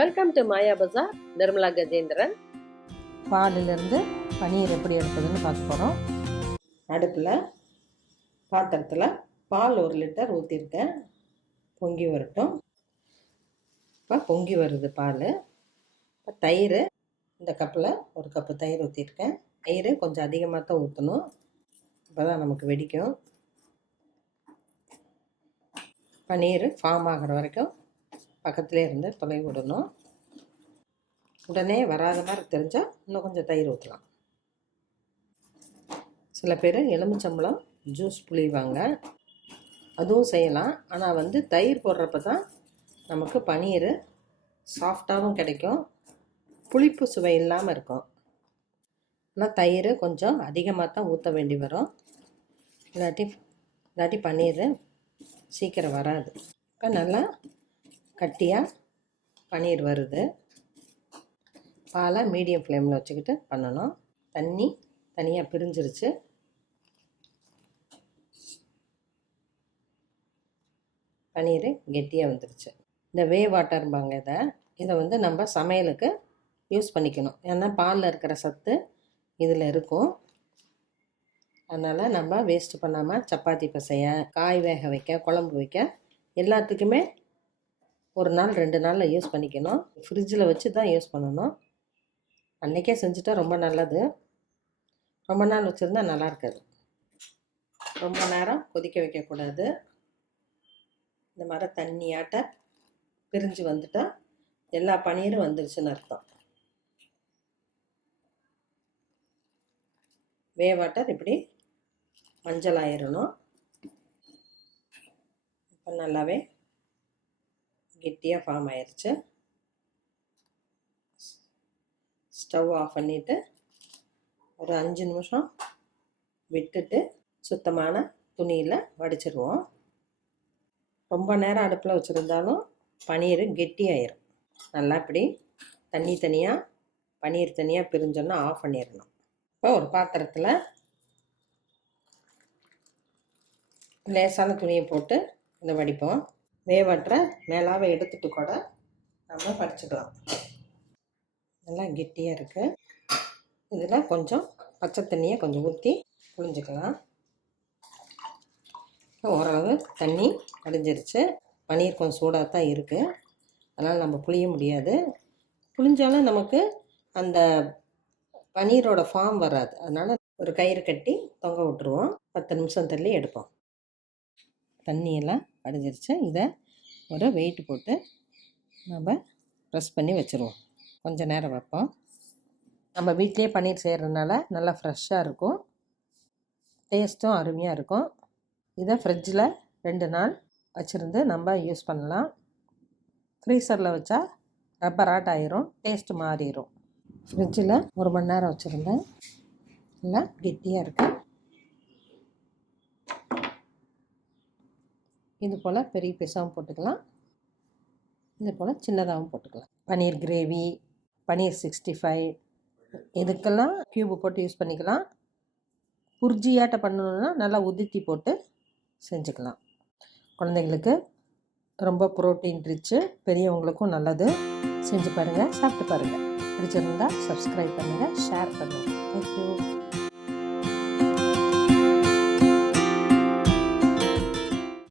Welcome to Maya Bazaar Nirmala Gajendran பாலிலிருந்து பனீர் எப்படி எடுப்பதுன்னு பார்க்க போகிறோம் அடுப்பில் பாத்திரத்தில் பால் ஒரு லிட்டர் ஊற்றிருக்கேன் பொங்கி வரட்டும். இப்போ பொங்கி வருது பால். இப்போ தயிர் இந்த கப்பில் ஒரு கப்பு தயிர் ஊற்றிருக்கேன் தயிர் கொஞ்சம் அதிகமாக தான் ஊற்றணும் அப்போ தான் நமக்கு வெடிக்கும். பனீர் ஃபார்ம் ஆகிற வரைக்கும் பக்கத்துலேயே இருந்து துணை விடணும். உடனே வராத மாதிரி தெரிஞ்சால் இன்னும் கொஞ்சம் தயிர் ஊற்றலாம் சில பேர் எலுமிச்சம்பழம் ஜூஸ் புளிவாங்க அதுவும் செய்யலாம். ஆனால் வந்து தயிர் போடுறப்ப தான் நமக்கு பனீர் சாஃப்டாகவும் கிடைக்கும். புளிப்பு சுவை இல்லாமல் இருக்கும். ஆனால் தயிர் கொஞ்சம் அதிகமாக தான் ஊற்ற வேண்டி வரும். இல்லாட்டி இல்லாட்டி பன்னீர் சீக்கிரம் வராது. இப்போ நல்லா கட்டியாக பன்னீர் வருது. பாலை மீடியம் ஃப்ளேமில் வச்சுக்கிட்டு பண்ணணும். தண்ணி தனியாக பிரிஞ்சிருச்சு. பன்னீர் கெட்டியாக வந்துருச்சு. இந்த வே வாட்டர்பாங்க இதை. இதை வந்து நம்ம சமையலுக்கு யூஸ் பண்ணிக்கணும். ஏன்னா பாலில் இருக்கிற சத்து இதில் இருக்கும். அதனால் நம்ம வேஸ்ட்டு பண்ணாமல் சப்பாத்தி பசைய காய் வேக வைக்க குழம்பு வைக்க எல்லாத்துக்குமே ஒரு நாள் ரெண்டு நாளில் யூஸ் பண்ணிக்கணும். ஃப்ரிட்ஜில் வச்சு தான் யூஸ் பண்ணணும். அன்றைக்கே செஞ்சுட்டா ரொம்ப நல்லது. ரொம்ப நாள் வச்சுருந்தா நல்லா இருக்காது. ரொம்ப நேரம் கொதிக்க வைக்கக்கூடாது. இந்த மாதிரி தண்ணியாட்ட பிரிஞ்சு வந்துட்டா எல்லா பனீரும் வந்துருச்சுன்னு அர்த்தம். வேவாட்டர் இப்படி மஞ்சள் ஆயிடணும் இப்போ நல்லாவே கெட்டியாக ஃபார்ம் ஆயிடுச்சு ஸ்டவ் ஆஃப் பண்ணிவிட்டு ஒரு அஞ்சு நிமிஷம் விட்டுட்டு சுத்தமான துணியில் வடிச்சிருவோம். ரொம்ப நேரம் அடுப்பில் வச்சுருந்தாலும் பன்னீர் கெட்டியாயிரும். நல்லா இப்படி தண்ணி தனியாக பன்னீர் தனியாக பிரிஞ்சோன்னா ஆஃப் பண்ணிடணும் இப்போ ஒரு பாத்திரத்தில் லேசான துணியை போட்டு இதை வடிப்போம். வேவற்ற மேலாவை எடுத்துட்டு கூட நம்ம படிச்சுக்கலாம். நல்லா கெட்டியாக இருக்குது இதில் கொஞ்சம் பச்சை தண்ணியை கொஞ்சம் ஊற்றி புழிஞ்சிக்கலாம். ஓரளவு தண்ணி அடிஞ்சிருச்சு பன்னீர் கொஞ்சம் சூடாக தான் இருக்குது அதனால் நம்ம புளிய முடியாது. புளிஞ்சாலும் நமக்கு அந்த பன்னீரோட ஃபார்ம் வராது. அதனால் ஒரு கயிறு கட்டி தொங்க விட்டுருவோம். பத்து நிமிஷம் தள்ளி எடுப்போம். தண்ணியெல்லாம் அடைஞ்சிருச்சு. இதை ஒரு வெயிட் போட்டு நம்ம ப்ரெஸ் பண்ணி வச்சுருவோம். கொஞ்சம் நேரம் வைப்போம். நம்ம வீட்டிலே பன்னீர் செய்கிறதுனால நல்லா ஃப்ரெஷ்ஷாக இருக்கும். டேஸ்ட்டும் அருமையாக இருக்கும். இதை ஃப்ரிட்ஜில் ரெண்டு நாள் வச்சுருந்து நம்ம யூஸ் பண்ணலாம். ஃப்ரீசரில் வச்சா ரப்பர் ஆட் ஆயிரும். டேஸ்ட்டு மாறிடும் ஃப்ரிட்ஜில் ஒரு மணி நேரம் வச்சுருந்தேன். நல்லா கெட்டியாக இருக்குது இது போல் பெரிய பீஸாகவும் போட்டுக்கலாம். இது போல் சின்னதாகவும் போட்டுக்கலாம். Paneer gravy paneer sixty five இதுக்கெல்லாம் க்யூப்பு போட்டு யூஸ் பண்ணிக்கலாம். புர்ஜியாட்ட பண்ணணுன்னா நல்லா உதிர்த்தி போட்டு செஞ்சுக்கலாம். குழந்தைங்களுக்கு ரொம்ப ப்ரோட்டீன் ரிச்சு பெரியவங்களுக்கும் நல்லது. செஞ்சு பாருங்கள் சாப்பிட்டு பாருங்கள் பிடிச்சிருந்தால் சப்ஸ்கிரைப் பண்ணுங்கள் ஷேர் பண்ணுங்கள் தேங்க்யூ